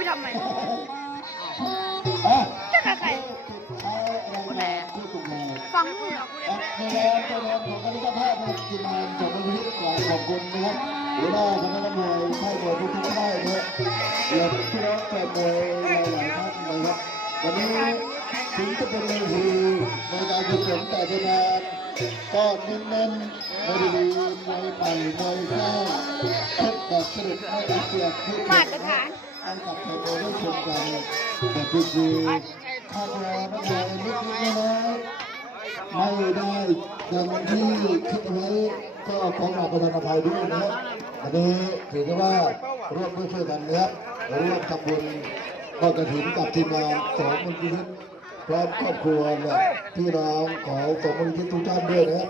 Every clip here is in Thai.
ไปทำไมอะจะกับใครผู้แลผู้ถูกแลฟังมึงเหรออะในแรงตัวแรงของคณะแพทย์นะครับทีมงานสมบูรณ์ขอขอบคุณนะครับหัวหน้าคณะมวยค่ายมวยทุกๆค่ายนะครับและพี่น้องแฟนมวยหลายๆท่านนะครับวันนี้ถึงจะเป็นเวทีในการกุศลแต่เป็นงานก็เน้นๆไม่ได้ดีมวยไปมวยแท้ทุกแบบสนุกไม่อักเสียบทุกมาตรฐาน ให้กับแฟนมวยได้ชมกันแบบดีๆข้าวรอนักมวยนิดๆน้อยไม่ได้ดังที่คิดไว้ก็ขอมาประทานอภัยด้วยนะครับอันนี้ถือว่าร่วมด้วยช่วยกันนะครับร่วมทำบุญทอดกระถิ่นกับทีมงานสองมูลนิธิพร้อมครอบครัวและพี่น้องของสองมูลนิธิทุกท่านด้วยนะครับ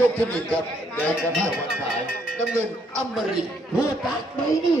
ยกที่หนึ่งครับแดงกันห้าวันขายน้ำเงินอมรินทร์หัวตักไหมนี่